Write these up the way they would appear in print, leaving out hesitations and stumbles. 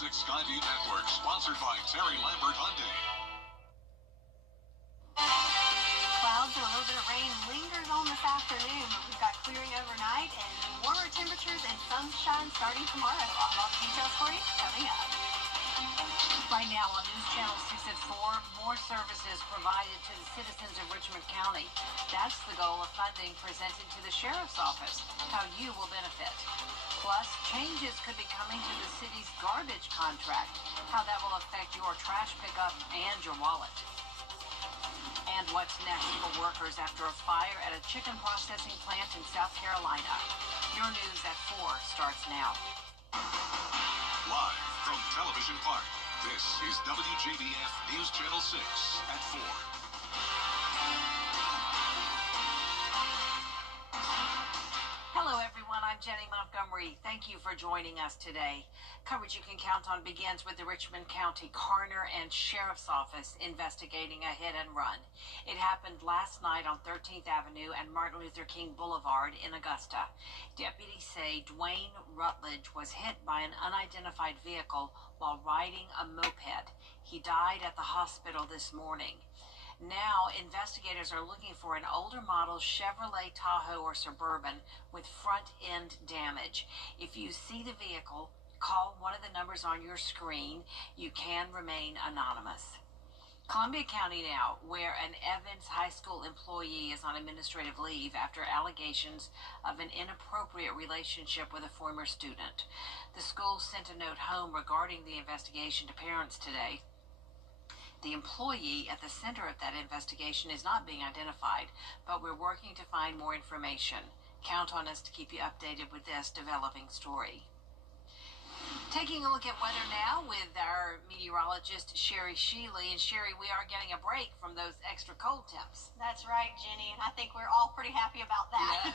6 Skyview Network, sponsored by Terry Lambert Hyundai. Clouds and a little bit of rain lingers on this afternoon, but we've got clearing overnight and warmer temperatures and sunshine starting tomorrow. I'll have all the details for you coming up. Right now on News Channel 6 at 4, more services provided to the citizens of Richmond County. That's the goal of funding presented to the Sheriff's Office, how you will benefit. Plus, changes could be coming to the city's garbage contract, how that will affect your trash pickup and your wallet. And what's next for workers after a fire at a chicken processing plant in South Carolina. Your news at 4 starts now. Live from Television Park, this is WJBF News Channel 6 at 4. Hello, everyone. I'm Jenny Montgomery. Thank you for joining us today. Coverage you can count on begins with the Richmond County Coroner and Sheriff's Office investigating a hit and run. It happened last night on 13th Avenue and Martin Luther King Boulevard in Augusta. Deputies say Dwayne Rutledge was hit by an unidentified vehicle while riding a moped. He died at the hospital this morning. Now, investigators are looking for an older model Chevrolet Tahoe or Suburban with front-end damage. If you see the vehicle, call one of the numbers on your screen. You can remain anonymous. Columbia County now, where an Evans High School employee is on administrative leave after allegations of an inappropriate relationship with a former student. The school sent a note home regarding the investigation to parents today. The employee at the center of that investigation is not being identified, but we're working to find more information. Count on us to keep you updated with this developing story. Taking a look at weather now with our meteorologist, Sherry Sheely. And Sherry, we are getting a break from those extra cold temps. That's right, Jenny, and I think we're all pretty happy about that. Yes.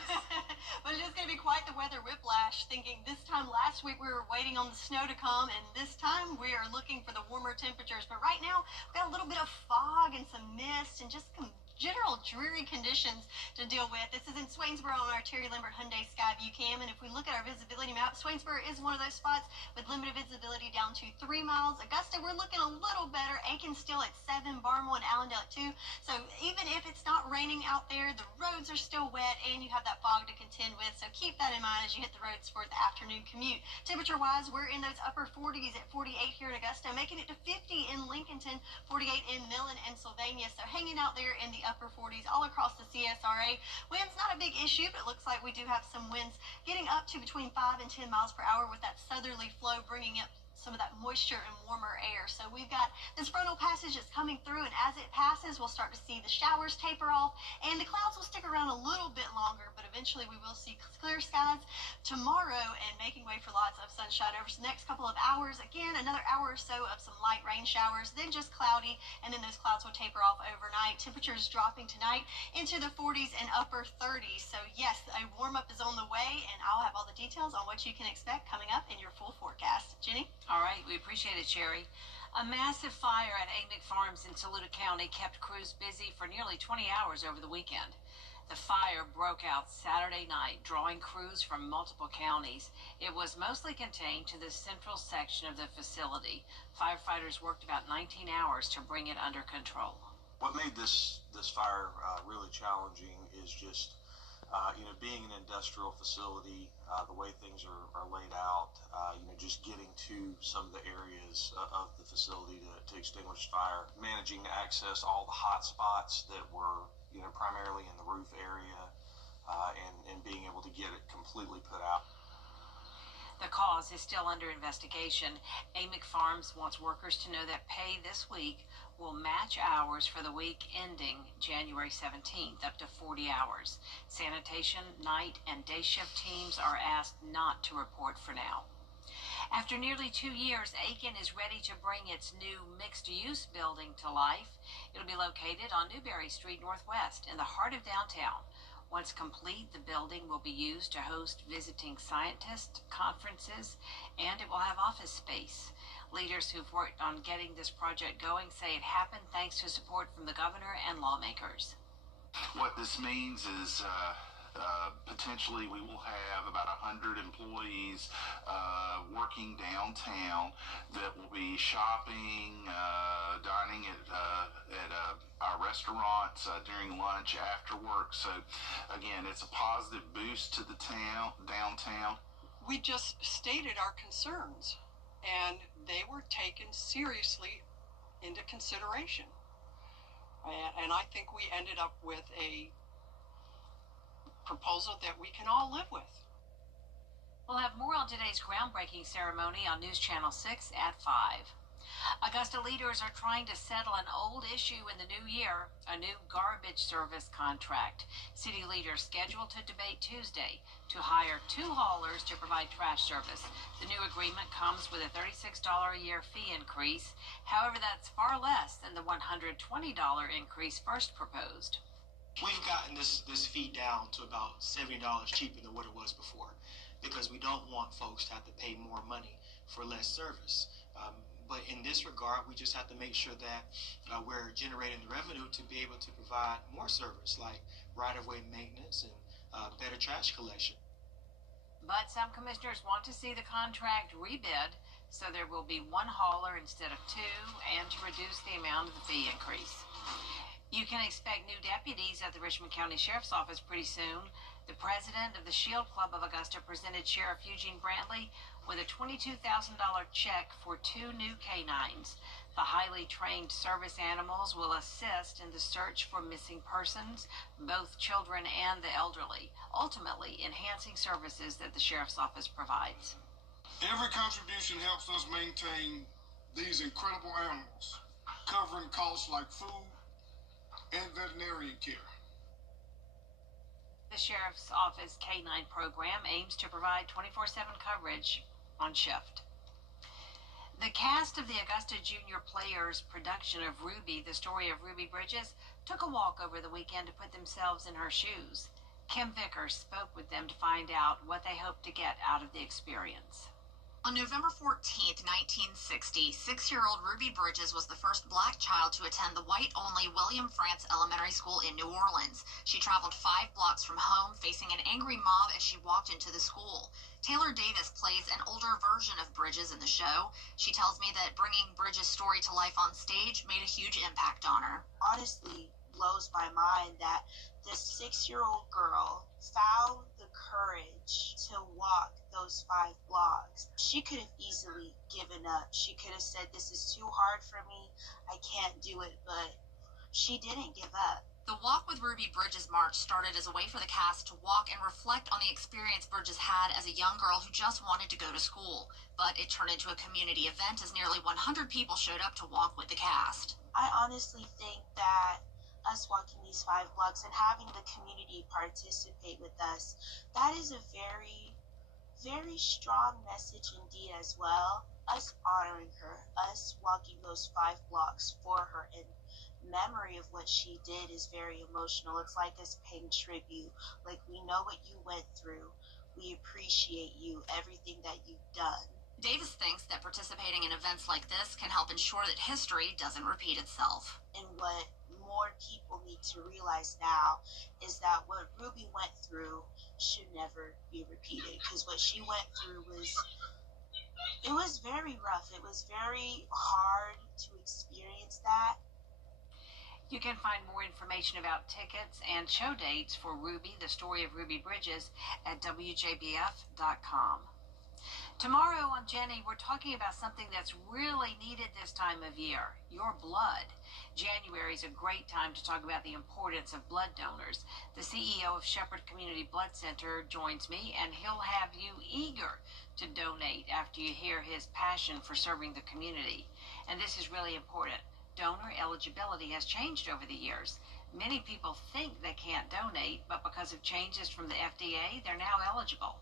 But it is going to be quite the weather whiplash, thinking this time last week we were waiting on the snow to come, and this time we are looking for the warmer temperatures. But right now, we've got a little bit of fog and some mist and just some general dreary conditions to deal with. This is in Swainsboro on our Terry Lambert Hyundai Skyview cam, and if we look at our visibility map, Swainsboro is one of those spots with limited visibility down to 3 miles. Augusta, we're looking a little better. Aiken still at 7, Barnwell and Allendale at 2. So even if it's not raining out there, the roads are still wet and you have that fog to contend with. So keep that in mind as you hit the roads for the afternoon commute. Temperature-wise, we're in those upper 40s at 48 here in Augusta, making it to 50 in Lincolnton, 48 in Millen and Sylvania. So hanging out there in the upper 40s all across the CSRA. Wind's not a big issue, but it looks like we do have some winds getting up to between 5 and 10 miles per hour with that southerly flow bringing up some of that moisture and warmer air. So we've got this frontal passage that's coming through, and as it passes, we'll start to see the showers taper off, and the clouds will stick around a little bit longer, but eventually we will see clear skies tomorrow and making way for lots of sunshine over the next couple of hours. Again, another hour or so of some light rain showers, then just cloudy, and then those clouds will taper off overnight. Temperatures dropping tonight into the 40s and upper 30s. So yes, a warm-up is on the way, and I'll have all the details on what you can expect coming up in your full forecast. Jenny? All right, we appreciate it, Sherry. A massive fire at Amick Farms in Saluda County kept crews busy for nearly 20 hours over the weekend. The fire broke out Saturday night, drawing crews from multiple counties. It was mostly contained to the central section of the facility. Firefighters worked about 19 hours to bring it under control. What made this fire really challenging is just being an industrial facility, the way things are laid out, just getting to some of the areas of the facility to extinguish fire, managing to access all the hot spots that were, primarily in the roof area, and being able to get it completely put out. The cause is still under investigation. Amick Farms wants workers to know that pay this week will match hours for the week ending January 17th, up to 40 hours. Sanitation, night, and day shift teams are asked not to report for now. After nearly 2 years, Aiken is ready to bring its new mixed-use building to life. It'll be located on Newberry Street Northwest in the heart of downtown. Once complete, the building will be used to host visiting scientists, conferences, and it will have office space. Leaders who've worked on getting this project going say it happened thanks to support from the governor and lawmakers. What this means is Potentially, we will have about 100 employees working downtown that will be shopping, dining at our restaurants during lunch, after work. So, again, it's a positive boost to the downtown. We just stated our concerns, and they were taken seriously into consideration. And I think we ended up with a proposal that we can all live with. We'll have more on today's groundbreaking ceremony on News Channel 6 at 5. Augusta leaders are trying to settle an old issue in the new year, a new garbage service contract. City leaders scheduled to debate Tuesday to hire 2 haulers to provide trash service. The new agreement comes with a $36 a year fee increase. However, that's far less than the $120 increase first proposed. We've gotten this fee down to about $70 cheaper than what it was before, because we don't want folks to have to pay more money for less service. But in this regard, we just have to make sure that we're generating the revenue to be able to provide more service, like right-of-way maintenance and better trash collection. But some commissioners want to see the contract rebid, so there will be 1 hauler instead of 2, and to reduce the amount of the fee increase. You can expect new deputies at the Richmond County Sheriff's Office pretty soon. The president of the Shield Club of Augusta presented Sheriff Eugene Brantley with a $22,000 check for 2 new canines. The highly trained service animals will assist in the search for missing persons, both children and the elderly, ultimately enhancing services that the Sheriff's Office provides. Every contribution helps us maintain these incredible animals, covering costs like food and veterinarian care. The Sheriff's Office K-9 program aims to provide 24/7 coverage on shift. The cast of the Augusta Junior Players production of Ruby, the story of Ruby Bridges, took a walk over the weekend to put themselves in her shoes. Kim Vickers spoke with them to find out what they hope to get out of the experience. On November 14, 1960, 6-year-old Ruby Bridges was the first black child to attend the white-only William Frantz Elementary School in New Orleans. She traveled 5 blocks from home, facing an angry mob as she walked into the school. Taylor Davis plays an older version of Bridges in the show. She tells me that bringing Bridges' story to life on stage made a huge impact on her. Honestly, blows my mind that this 6-year-old girl found the courage to walk those 5 blocks. She could have easily given up. She could have said, this is too hard for me, I can't do it, but she didn't give up. The Walk with Ruby Bridges March started as a way for the cast to walk and reflect on the experience Bridges had as a young girl who just wanted to go to school. But it turned into a community event as nearly 100 people showed up to walk with the cast. I honestly think that us walking these 5 blocks and having the community participate with us, that is a very, very strong message indeed as well. Us honoring her, us walking those 5 blocks for her in memory of what she did is very emotional. It's like us paying tribute. Like, we know what you went through. We appreciate you, everything that you've done. Davis thinks that participating in events like this can help ensure that history doesn't repeat itself. And what more people need to realize now is that what Ruby went through should never be repeated, because what she went through was very rough. It was very hard to experience that. You can find more information about tickets and show dates for Ruby, the story of Ruby Bridges, at WJBF.com. Tomorrow on Jenny, we're talking about something that's really needed this time of year, your blood. January is a great time to talk about the importance of blood donors. The CEO of Shepherd Community Blood Center joins me, and he'll have you eager to donate after you hear his passion for serving the community. And this is really important. Donor eligibility has changed over the years. Many people think they can't donate, but because of changes from the FDA, they're now eligible.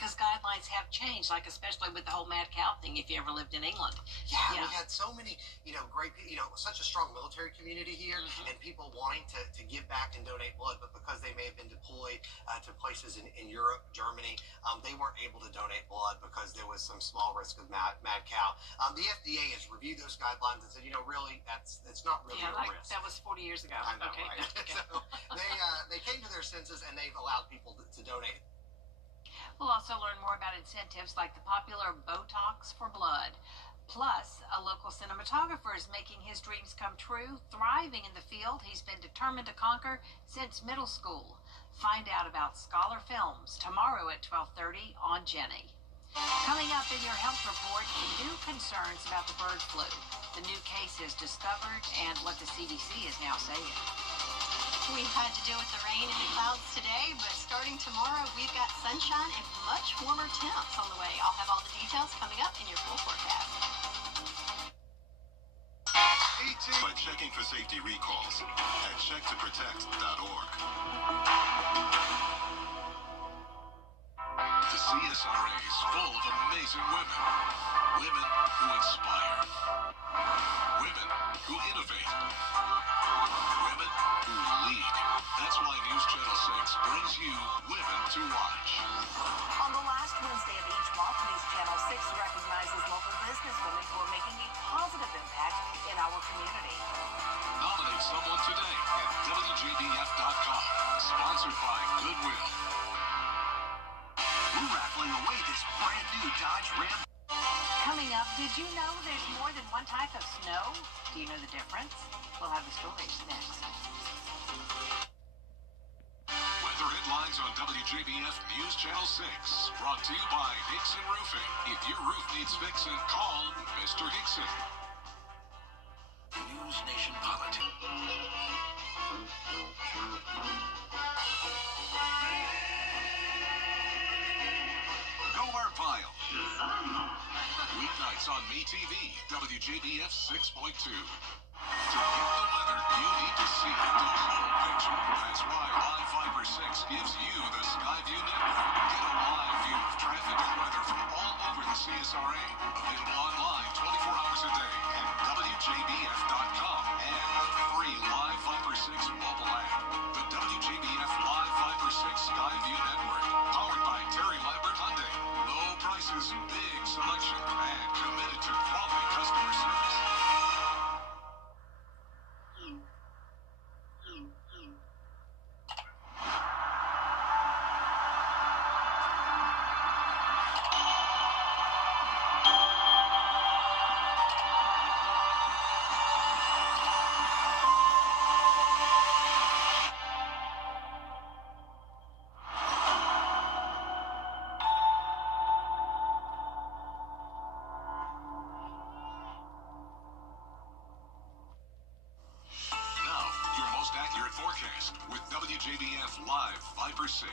because guidelines have changed, like especially with the whole mad cow thing, if you ever lived in England. Yeah, we had so many, great, such a strong military community here, and people wanting to give back and donate blood, but because they may have been deployed to places in Europe, Germany, they weren't able to donate blood because there was some small risk of mad cow. The FDA has reviewed those guidelines and said, really, that's not really a risk. That was 40 years ago. I know, okay. right? Okay. So they came to their senses and they've allowed people to donate. We'll also learn more about incentives like the popular Botox for blood. Plus, a local cinematographer is making his dreams come true, thriving in the field he's been determined to conquer since middle school. Find out about Scholar Films tomorrow at 12:30 on Jenny. Coming up in your health report, new concerns about the bird flu, the new cases discovered, and what the CDC is now saying. We've had to deal with the rain and the clouds today, but starting tomorrow, we've got sunshine and much warmer temps on the way. I'll have all the details coming up in your full forecast. By checking for safety recalls at checktoprotect.org. The CSRA is full of amazing women. Women who inspire. Women who innovate. Women who lead. That's why News Channel 6 brings you Women to Watch. On the last Wednesday of each month, News Channel 6 recognizes local businesswomen who are making a positive impact in our community. Nominate someone today at WJBF.com. Sponsored by Goodwill. We're raffling away this brand new Dodge Ram. Coming up, did you know there's more than one type of snow? Do you know the difference? We'll have the stories next. Weather headlines on WJBF News Channel 6. Brought to you by Hickson Roofing. If your roof needs fixing, call Mr. Hickson. News Nation Politics. Gomer Pyle. Weeknights on MeTV, WJBF 6.2. To get the weather, you need to see the whole picture. That's why Live Fiber 6 gives you the Skyview network. Get a live view of traffic and weather from all over the CSRA. Available online 24 hours a day at WJBF.com and the free Live Fiber 6 mobile app. The WJBF Live Fiber 6 Skyview network. Powered by Terry Lambert Hyundai. Low prices, big selection, and committed to quality customer service. Forecast with WJBF Live Viper 6.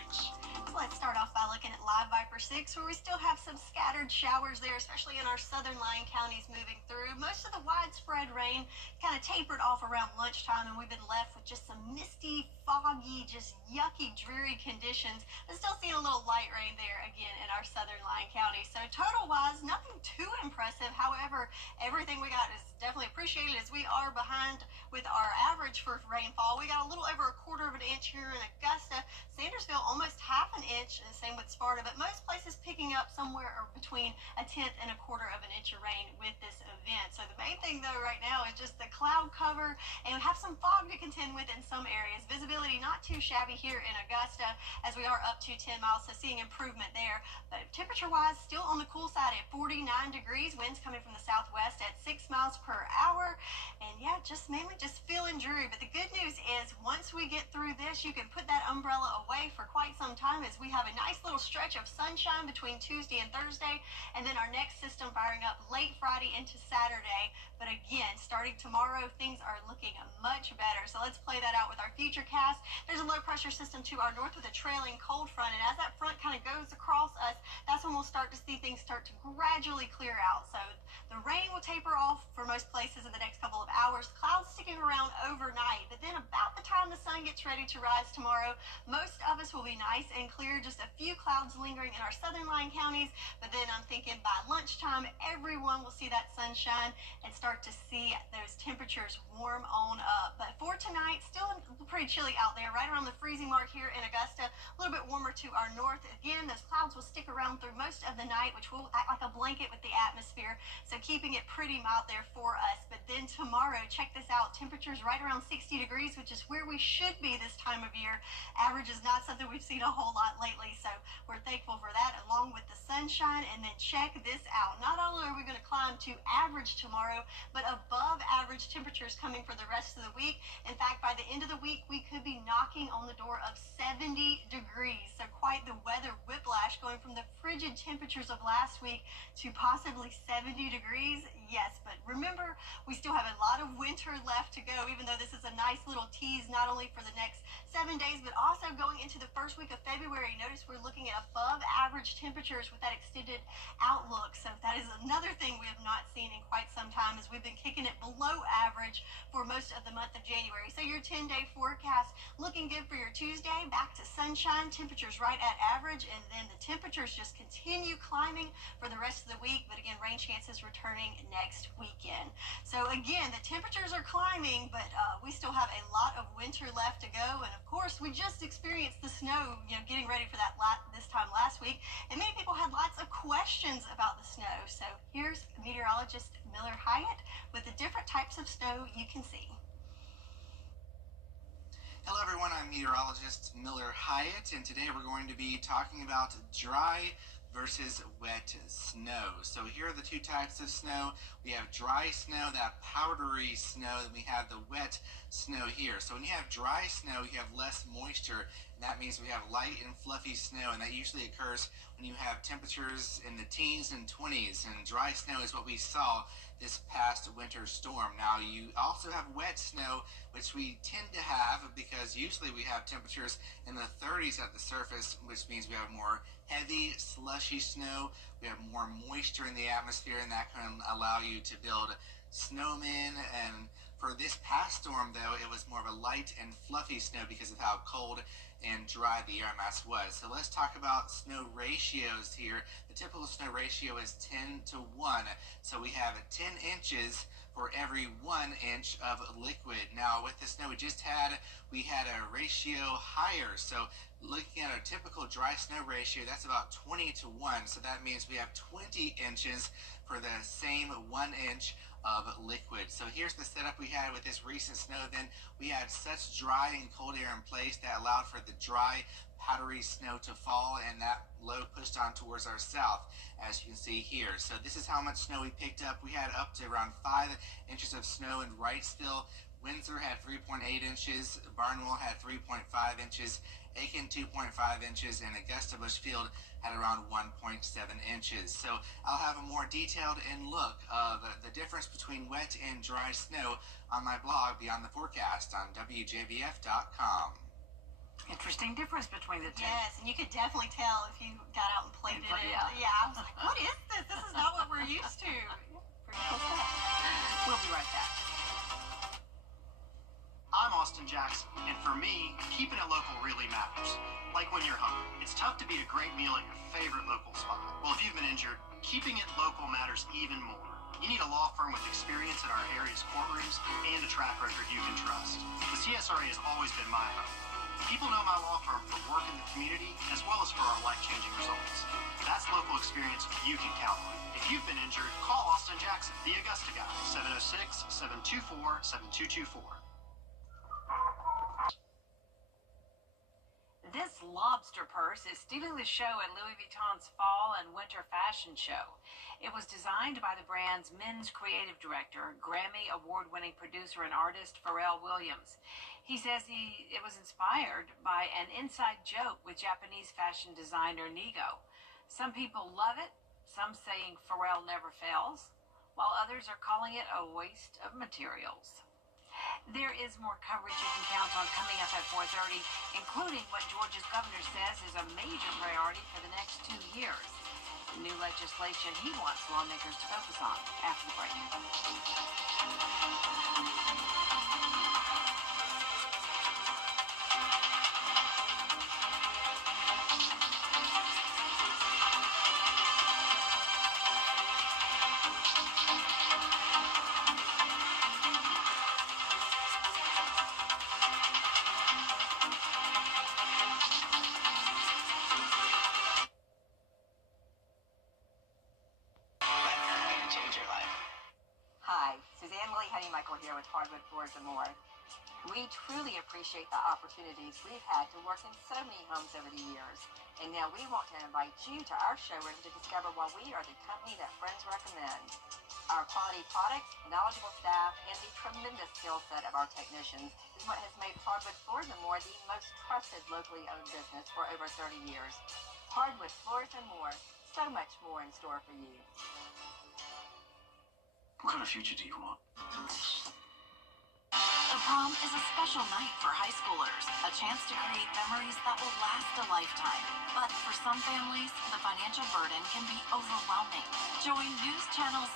Let's start off by looking at Live Viper 6, where we still have some scattered showers there, especially in our southern line counties moving through. Most of the widespread rain kind of tapered off around lunchtime, and we've been left with just some misty, foggy, just yucky, dreary conditions. But still seeing a little light rain there again in our southern line counties. So total-wise, nothing too impressive. However, everything we got is definitely appreciated, as we are behind with our average for rainfall. We got a little over a quarter of an inch here in Augusta. Sandersville almost half an inch, and same with Sparta, but most places picking up somewhere between a tenth and a quarter of an inch of rain with this event. So the main thing though right now is just the cloud cover, and we have some fog to contend with in some areas. Visibility not too shabby here in Augusta, as we are up to 10 miles, so seeing improvement there. But temperature wise, still on the cool side at 49 degrees, winds coming from the southwest at 6 miles per hour. And yeah, just mainly just feeling dreary. But the good news is, once we get through this, you can put that umbrella away for quite some time, as we have a nice little stretch of sunshine between Tuesday and Thursday, and then our next system firing up late Friday into Saturday. But again, starting tomorrow, things are looking much better. So let's play that out with our future cast. There's a low pressure system to our north with a trailing cold front, and as that front kind of goes across us, that's when we'll start to see things start to gradually clear out. So the rain will taper off for most places in the next couple of hours. Clouds sticking around overnight, but then about the time the sun gets ready to rise tomorrow, most of us will be nice and clear atmosphere, just a few clouds lingering in our southern line counties, but then I'm thinking by lunchtime, everyone will see that sunshine and start to see those temperatures warm on up. But for tonight, still pretty chilly out there, right around the freezing mark here in Augusta, a little bit warmer to our north. Again, those clouds will stick around through most of the night, which will act like a blanket with the atmosphere, so keeping it pretty mild there for us. But then tomorrow, check this out, temperatures right around 60 degrees, which is where we should be this time of year. Average is not something we've seen a whole lot lately, so we're thankful for that, along with the sunshine. And then check this out, not only are we going to climb to average tomorrow, but above average temperatures coming for the rest of the week. In fact, by the end of the week, we could be knocking on the door of 70 degrees. So quite the weather whiplash, going from the frigid temperatures of last week to possibly 70 degrees. Yes, but remember, we still have a lot of winter left to go, even though this is a nice little tease, not only for the next 7 days, but also going into the first week of February. Notice we're looking at above average temperatures with that extended outlook. So that is another thing we have not seen in quite some time, as we've been kicking it below average for most of the month of January. So your 10-day forecast looking good for your Tuesday, back to sunshine, temperatures right at average, and then the temperatures just continue climbing for the rest of the week. But again, rain chances returning next weekend. So again, the temperatures are climbing, but we still have a lot of winter left to go. And of course, we just experienced the snow, getting ready for that this time last week. And many people had lots of questions about the snow. So here's meteorologist Miller Hyatt with the different types of snow you can see. Hello everyone, I'm meteorologist Miller Hyatt, and today we're going to be talking about dry versus wet snow. So here are the two types of snow. We have dry snow, that powdery snow, and we have the wet snow here. So when you have dry snow, you have less moisture, and that means we have light and fluffy snow, and that usually occurs when you have temperatures in the teens and 20s, and dry snow is what we saw this past winter storm. Now you also have wet snow, which we tend to have because usually we have temperatures in the 30s at the surface, which means we have more heavy, slushy snow. We have more moisture in the atmosphere, and that can allow you to build snowmen. And for this past storm, though, it was more of a light and fluffy snow because of how cold and dry the air mass was. So let's talk about snow ratios here. The typical snow ratio is 10 to 1. So we have 10 inches for every 1 inch of liquid. Now with the snow we just had, we had a ratio higher. So looking at our typical dry snow ratio, that's about 20 to 1. So that means we have 20 inches for the same 1 inch of liquid. So here's the setup we had with this recent snow event. We had such dry and cold air in place that allowed for the dry, powdery snow to fall, and that low pushed on towards our south, as you can see here. So this is how much snow we picked up. We had up to around 5 inches of snow in Wrightsville. Windsor had 3.8 inches, Barnwell had 3.5 inches, Aiken 2.5 inches, and Augusta Bushfield had around 1.7 inches. So I'll have a more detailed look of the difference between wet and dry snow on my blog Beyond the Forecast on WJBF.com. Interesting difference between the two. Yes, and you could definitely tell if you got out and played it. Yeah, I was like, what is this? This is not what we're used to. Pretty cool stuff. We'll be right back. I'm Austin Jackson, and for me, keeping it local really matters. Like when you're hungry, it's tough to beat a great meal at your favorite local spot. Well, if you've been injured, keeping it local matters even more. You need a law firm with experience in our area's courtrooms and a track record you can trust. The CSRA has always been my home. People know my law firm for work in the community as well as for our life-changing results. That's local experience you can count on. If you've been injured, call Austin Jackson, the Augusta guy, 706-724-7224. This lobster purse is stealing the show at Louis Vuitton's fall and winter fashion show. It was designed by the brand's men's creative director, Grammy award-winning producer and artist Pharrell Williams. He says it was inspired by an inside joke with Japanese fashion designer Nigo. Some people love it, some saying Pharrell never fails, while others are calling it a waste of materials. There is more coverage you can count on coming up at 4:30, including what Georgia's governor says is a major priority for the next 2 years. New legislation he wants lawmakers to focus on after the break. with Hardwood Floors and More. We truly appreciate the opportunities we've had to work in so many homes over the years. And now we want to invite you to our showroom to discover why we are the company that friends recommend. Our quality products, knowledgeable staff, and the tremendous skill set of our technicians is what has made Hardwood Floors and More the most trusted locally owned business for over 30 years. Hardwood Floors and More, so much more in store for you. What kind of future do you want? The prom is a special night for high schoolers, a chance to create memories that will last a lifetime. But for some families, the financial burden can be overwhelming. Join News Channel 6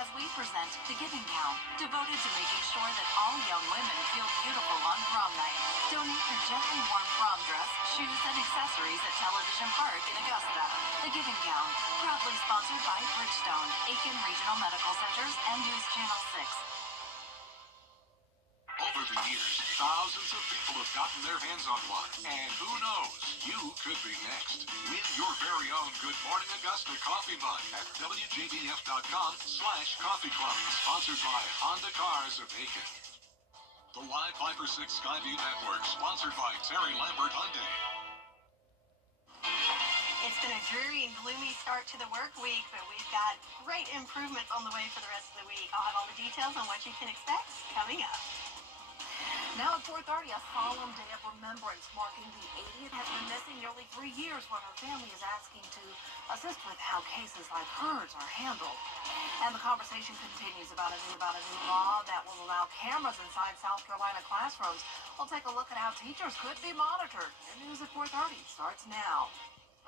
as we present The Giving Gown, devoted to making sure that all young women feel beautiful on prom night. Donate your gently warm prom dress, shoes, and accessories at Television Park in Augusta. The Giving Gown, proudly sponsored by Bridgestone, Aiken Regional Medical Centers, and News Channel 6. Over the years, thousands of people have gotten their hands on one. And who knows, you could be next. Win your very own Good Morning Augusta coffee mug at WJBF.com/coffee club. Sponsored by Honda Cars of Aiken. The Live Viper 6 Skyview Network, sponsored by Terry Lambert Hyundai. It's been a dreary and gloomy start to the work week, but we've got great improvements on the way for the rest of the week. I'll have all the details on what you can expect coming up. Now at 4:30, a solemn day of remembrance marking the 80th has been missing nearly 3 years, what her family is asking to assist with how cases like hers are handled. And the conversation continues about a new law that will allow cameras inside South Carolina classrooms. We'll take a look at how teachers could be monitored. Your news at 4:30 starts now.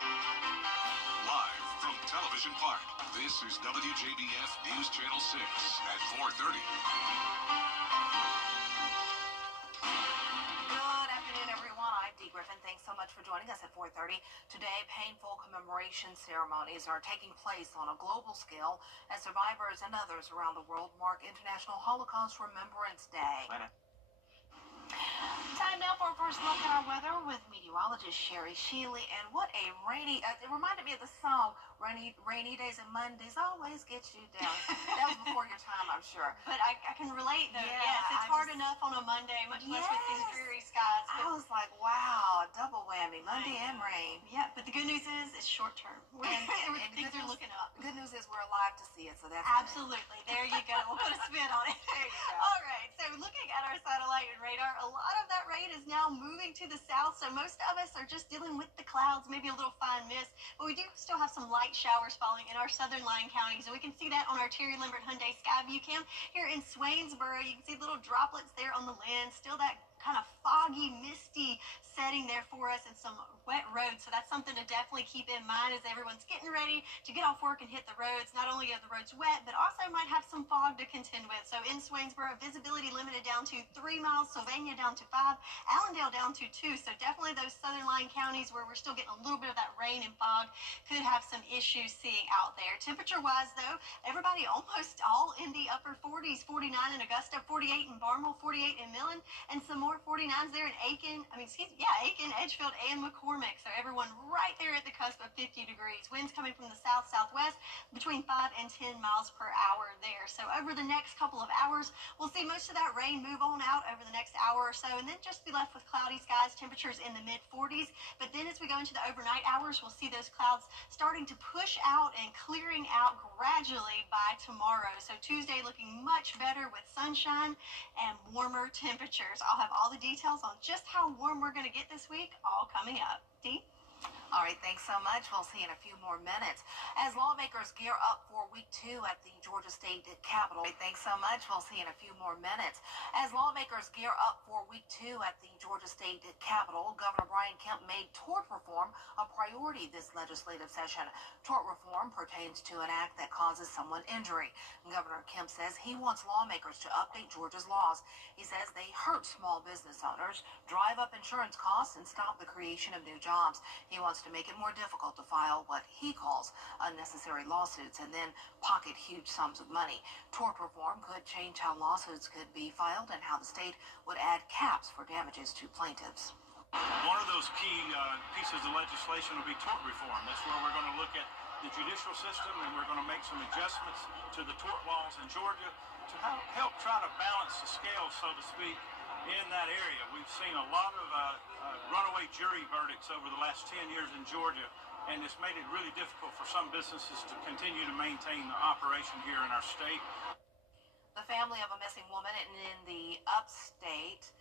Live from Television Park, this is WJBF News Channel 6 at 4:30. Griffin, thanks so much for joining us at 4:30. Today, painful commemoration ceremonies are taking place on a global scale as survivors and others around the world mark International Holocaust Remembrance Day. Time now for a first look at our weather with meteorologist Sherry Shealy. And what a rainy, it reminded me of the song, Rainy Days and Mondays always get you down. That was before your time, I'm sure. But I can relate, though. Yeah, yes, it's hard enough on a Monday, much less with these dreary skies. I was like, wow, double whammy, Monday and rain. Yeah, but the good news is it's short term. And things are looking up. The good news is we're alive to see it, so that's absolutely. There you go. We'll put a spin on it. There you go. All right, so looking at our satellite and radar, a lot of that rain is now moving to the south, so most of us are just dealing with the clouds, maybe a little fine mist, but we do still have some light showers falling in our southern line counties, and we can see that on our Terry Lambert Hyundai Skyview cam here in Swainsboro. You can see little droplets there on the lens, still that kind of foggy, misty setting there for us and some wet roads. So that's something to definitely keep in mind as everyone's getting ready to get off work and hit the roads. Not only are the roads wet, but also might have some fog to contend with. So in Swainsboro, visibility limited down to 3 miles, Sylvania down to 5, Allendale down to 2. So definitely those southern line counties where we're still getting a little bit of that rain and fog could have some issues seeing out there. Temperature-wise, though, everybody almost all in the upper 40s, 49 in Augusta, 48 in Barnwell, 48 in Millen, and some more 49s there in Aiken. Aiken, Edgefield, and McCormick. So everyone right there at the cusp of 50 degrees. Winds coming from the south-southwest between 5 and 10 miles per hour there. So over the next couple of hours, we'll see most of that rain move on out over the next hour or so, and then just be left with cloudy skies, temperatures in the mid-40s. But then as we go into the overnight hours, we'll see those clouds starting to push out and clearing out gradually by tomorrow. So Tuesday looking much better with sunshine and warmer temperatures. I'll have all the details on just how warm we're going to get this week all coming up. Dee? All right, thanks so much. We'll see in a few more minutes. As lawmakers gear up for week 2 at the Georgia State Capitol. Thanks so much. We'll see in a few more minutes. As lawmakers gear up for week 2 at the Georgia State Capitol, Governor Brian Kemp made tort reform a priority this legislative session. Tort reform pertains to an act that causes someone injury. Governor Kemp says he wants lawmakers to update Georgia's laws. He says they hurt small business owners, drive up insurance costs, and stop the creation of new jobs. He wants to make it more difficult to file what he calls unnecessary lawsuits and then pocket huge sums of money. Tort reform could change how lawsuits could be filed and how the state would add caps for damages to plaintiffs. One of those key pieces of legislation will be tort reform. That's where we're going to look at the judicial system, and we're going to make some adjustments to the tort laws in Georgia to help try to balance the scales, so to speak, in that area. We've seen a lot of runaway jury verdicts over the last 10 years in Georgia, and it's made it really difficult for some businesses to continue to maintain the operation here in our state. The family of a missing woman in the upstate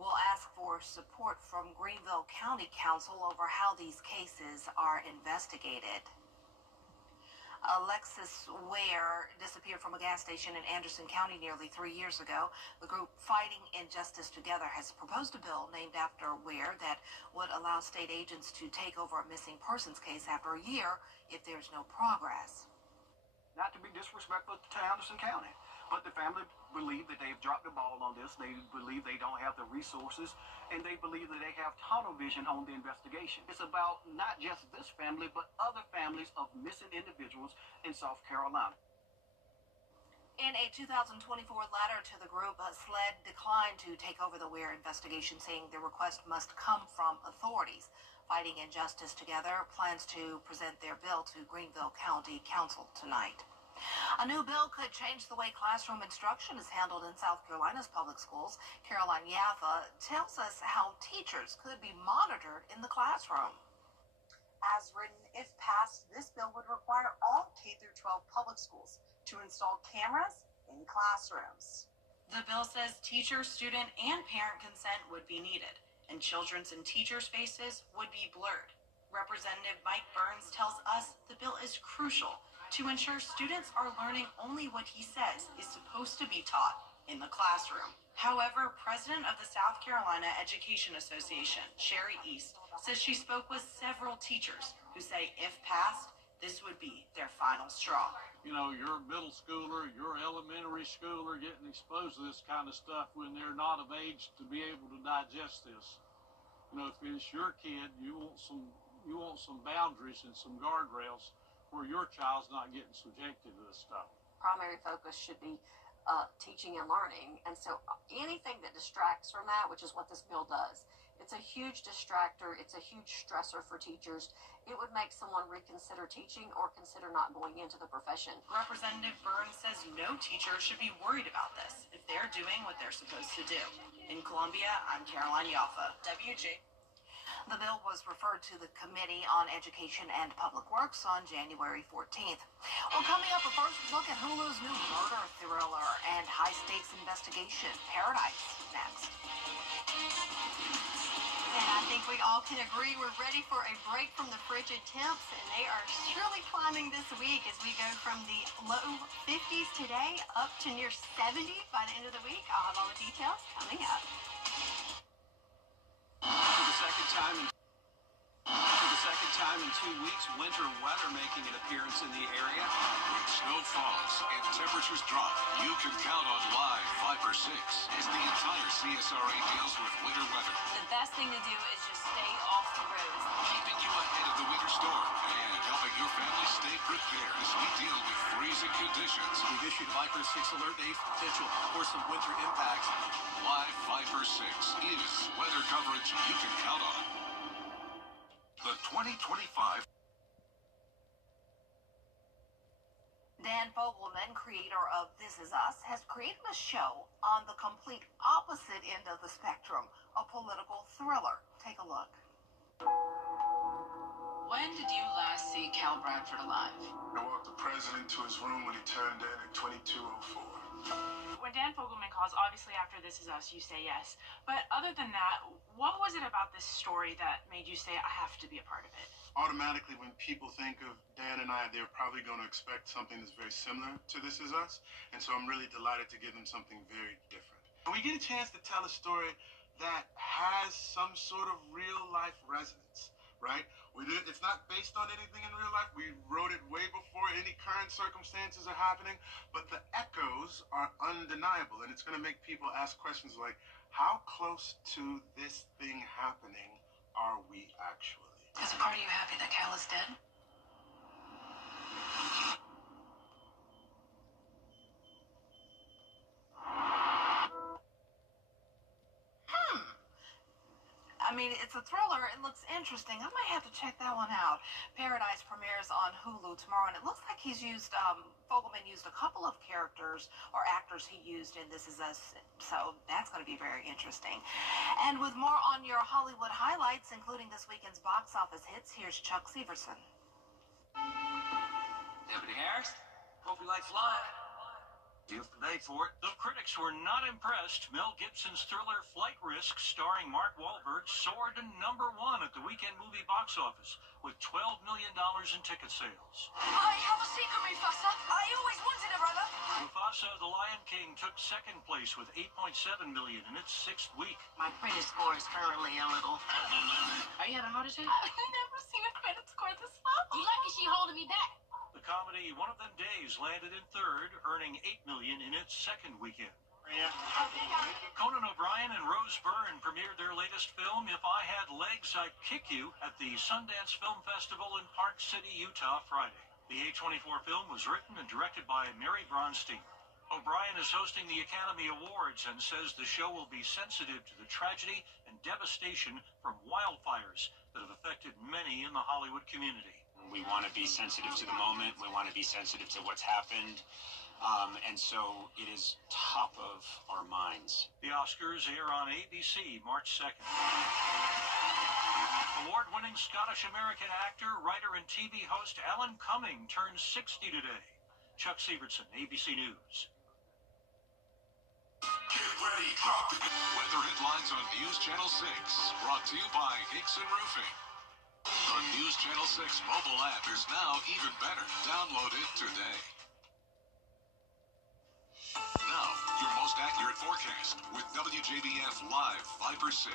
will ask for support from Greenville County Council over how these cases are investigated. Alexis Ware disappeared from a gas station in Anderson County nearly 3 years ago. The group Fighting Injustice Together has proposed a bill named after Ware that would allow state agents to take over a missing persons case after a year if there's no progress. Not to be disrespectful to Anderson County, but the family believe that they've dropped the ball on this. They believe they don't have the resources, and they believe that they have tunnel vision on the investigation. It's about not just this family, but other families of missing individuals in South Carolina. In a 2024 letter to the group, SLED declined to take over the Ware investigation, saying the request must come from authorities. Fighting Injustice Together plans to present their bill to Greenville County Council tonight. A new bill could change the way classroom instruction is handled in South Carolina's public schools. Caroline Yaffa tells us how teachers could be monitored in the classroom. As written, if passed, this bill would require all K-12 public schools to install cameras in classrooms. The bill says teacher, student, and parent consent would be needed, and children's and teacher spaces would be blurred. Representative Mike Burns tells us the bill is crucial to ensure students are learning only what he says is supposed to be taught in the classroom. However, President of the South Carolina Education Association, Sherry East, says she spoke with several teachers who say if passed, this would be their final straw. You know, your middle schooler, your elementary schooler getting exposed to this kind of stuff when they're not of age to be able to digest this. You know, if it's your kid, you want some boundaries and some guardrails where your child's not getting subjected to this stuff. Primary focus should be teaching and learning, and so anything that distracts from that, which is what this bill does, it's a huge distractor, it's a huge stressor for teachers. It would make someone reconsider teaching or consider not going into the profession. Representative Burns says no teacher should be worried about this if they're doing what they're supposed to do. In Columbia, I'm Caroline Yaffa, WJ. The bill was referred to the Committee on Education and Public Works on January 14th. Well, coming up, a first look at Hulu's new murder thriller and high-stakes investigation, Paradise, next. And I think we all can agree we're ready for a break from the frigid temps, and they are surely climbing this week as we go from the low 50s today up to near 70 by the end of the week. I'll have all the details coming up. For the second time in 2 weeks, winter weather making an appearance in the area. When snow falls and temperatures drop, you can count on Live Viper 6 as the entire CSRA deals with winter weather. The best thing to do is just stay off the roads. Keeping you ahead of the winter storm and helping your family stay prepared as we deal with freezing conditions. We've issued a Viper 6 alert day for potential for some winter impacts. Live Viper 6 is weather coverage you can count on. The 2025 Dan Fogelman, creator of This Is Us, has created a show on the complete opposite end of the spectrum, a political thriller. Take a look. When did you last see Cal Bradford alive? I walked the president to his room when he turned in at 22:04. When Dan Fogelman calls, obviously after This Is Us, you say yes. But other than that, what was it about this story that made you say, I have to be a part of it? Automatically, when people think of Dan and I, they're probably going to expect something that's very similar to This Is Us. And so I'm really delighted to give them something very different. And we get a chance to tell a story that has some sort of real-life resonance, right? It's not based on anything in real life. We wrote it way before any current circumstances are happening, but the echoes are undeniable, and it's going to make people ask questions like, how close to this thing happening are we actually? Is a part of you happy that Cal is dead? I mean, it's a thriller. It looks interesting. I might have to check that one out. Paradise premieres on Hulu tomorrow, and it looks like he's used, Fogelman used a couple of characters or actors he used in This Is Us, so that's going to be very interesting. And with more on your Hollywood highlights, including this weekend's box office hits, here's Chuck Severson. Deputy Harris, hope you like flying. Deal today for it. The critics were not impressed. Mel Gibson's thriller Flight Risk, starring Mark Wahlberg, soared to #1 at the weekend movie box office with $12 million in ticket sales. I have a secret, Mufasa. I always wanted a brother. Mufasa, the Lion King, took second place with $8.7 million in its 6th week. My credit score is currently a little... Are you having a heart attack? I've never seen a credit score this low. You lucky she holding me back. The comedy One of Them Days landed in 3rd, earning $8 million in its 2nd weekend. Conan O'Brien and Rose Byrne premiered their latest film, If I Had Legs, I'd Kick You, at the Sundance Film Festival in Park City, Utah, Friday. The A24 film was written and directed by Mary Bronstein. O'Brien is hosting the Academy Awards and says the show will be sensitive to the tragedy and devastation from wildfires that have affected many in the Hollywood community. We want to be sensitive to the moment. We want to be sensitive to what's happened. And so it is top of our minds. The Oscars air on ABC March 2nd. Award-winning Scottish-American actor, writer, and TV host Alan Cumming turns 60 today. Chuck Severson, ABC News. Get ready, drop the weather headlines on News Channel 6. Brought to you by Hickson Roofing. The News Channel 6 mobile app is now even better. Download it today. Now, your most accurate forecast with WJBF Live Viper 6.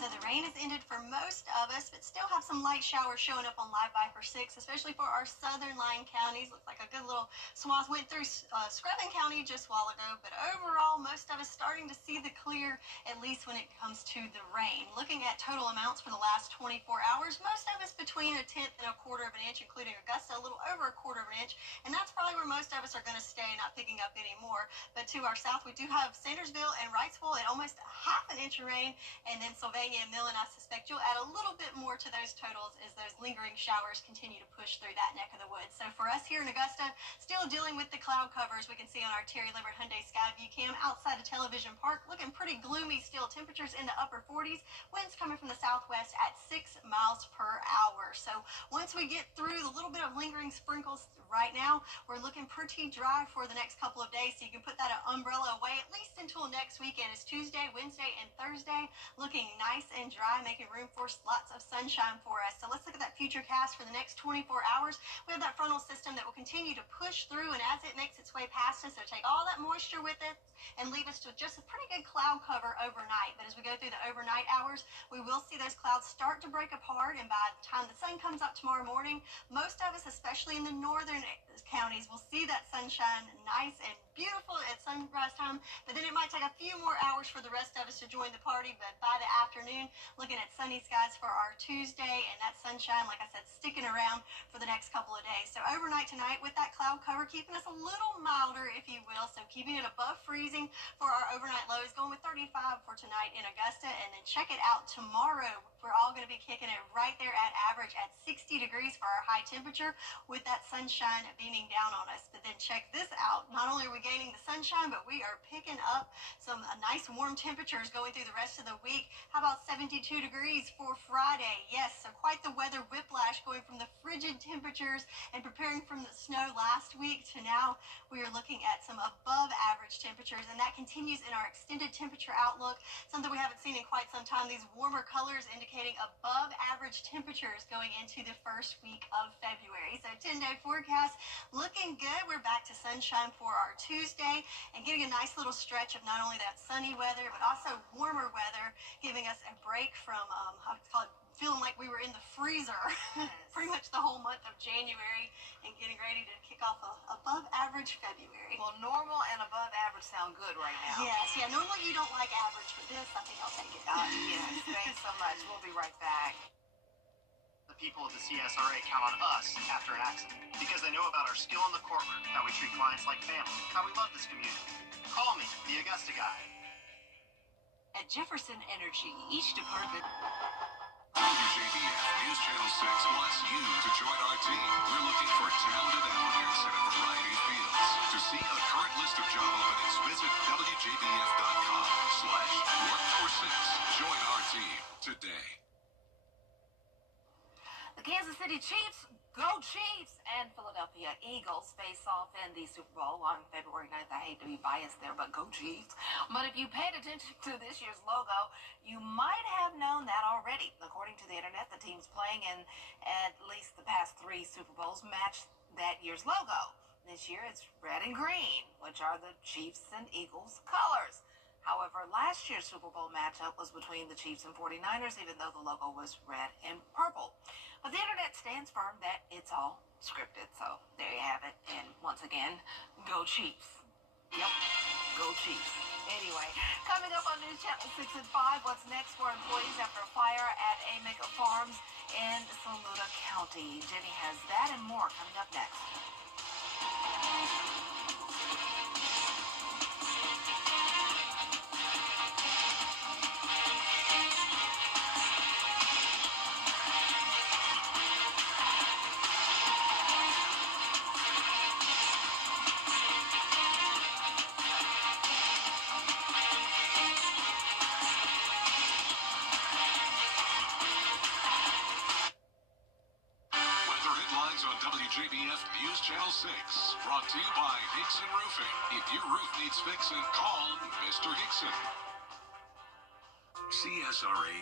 So the rain has ended for most of us, but still have some light showers showing up on Live Viper 6, especially for our southern line counties. Looks like a good little swath went through Scrubbin County just a while ago, but overall, most of us starting to see the clear, at least when it comes to the rain. Looking at total amounts for the last 24 hours, most of us between 1/10 and 1/4 of an inch, including Augusta, a little over 1/4 of an inch, and that's probably where most of us are going to stay, not picking up any more. But to our south, we do have Sandersville and Wrightsville at almost 1/2 inch of rain, and then Sylvania and Millen, I suspect you'll add a little bit more to those totals as those lingering showers continue to push through that neck of the woods. So for us here in Augusta, still dealing with the cloud covers we can see on our Terry Libbert Hyundai Skyview cam outside of Television Park, looking pretty gloomy still. Temperatures in the upper 40s, winds coming from the southwest at 6 miles per hour. So once we get through the little bit of lingering sprinkles right now, we're looking pretty dry for the next couple of days, so you can put that umbrella away at least until next weekend. It's Tuesday, Wednesday, and Thursday, looking nice and dry, making room for lots of sunshine for us. So let's look at that future cast for the next 24 hours. We have that frontal system that will continue to push through, and as it makes its way past us, it'll take all that moisture with it and leave us with just a pretty good cloud cover overnight. But as we go through the overnight hours, we will see those clouds start to break apart, and by the time the sun comes up tomorrow morning, most of us, especially in the northern counties, will see that sunshine nice and beautiful at sunrise time, but then it might take a few more hours for the rest of us to join the party. But by the afternoon, looking at sunny skies for our Tuesday, and that sunshine, like I said, sticking around for the next couple of days. So overnight tonight with that cloud cover, keeping us a little milder, if you will, so keeping it above freezing for our overnight lows, going with 35 for tonight in Augusta. And then check it out tomorrow, we're all going to be kicking it right there at average at 60 degrees for our high temperature, with that sunshine beaming down on us. But then check this out, not only are we gaining the sunshine, but we are picking up some nice warm temperatures going through the rest of the week. How about 72 degrees for Friday? Yes, so quite the weather whiplash, going from the frigid temperatures and preparing from the snow last week to now we are looking at some above average temperatures, and that continues in our extended temperature outlook, something we haven't seen in quite some time. These warmer colors indicating above average temperatures going into the first week of February. So 10-day forecast looking good. We're back to sunshine for our Tuesday and getting a nice little stretch of not only that sunny weather, but also warmer weather, giving us a break from, feeling like we were in the freezer pretty much the whole month of January, and getting ready to kick off a above average February. Well, normal and above average sound good right now. Yes, yeah, normally you don't like average, but this, I think I'll take it. Yes, thanks so much. We'll be right back. The people of the CSRA count on us after an accident because they know about our skill in the courtroom, how we treat clients like family, how we love this community. Call me, the Augusta guy. At Jefferson Energy, each department... WJBF News Channel 6 wants you to join our team. We're looking for talented applicants in a variety of fields. To see a current list of job openings, visit WJBF.com/workforce6. Join our team today. The Kansas City Chiefs, go Chiefs, and Philadelphia Eagles face off in the Super Bowl on February 9th. I hate to be biased there, but go Chiefs. But if you paid attention to this year's logo, you might have known that already. According to the internet, the teams playing in at least the past 3 Super Bowls match that year's logo. This year it's red and green, which are the Chiefs and Eagles colors. However, last year's Super Bowl matchup was between the Chiefs and 49ers, even though the logo was red and purple. But the internet stands firm that it's all scripted, so there you have it. And once again, go Chiefs. Yep, go Chiefs. Anyway, coming up on News Channel 6 at 5, what's next for employees after a fire at Amica Farms in Saluda County? Jenny has that and more coming up next. On WJBF News Channel 6, brought to you by Hickson Roofing. If your roof needs fixing, call Mr. Hickson. CSRA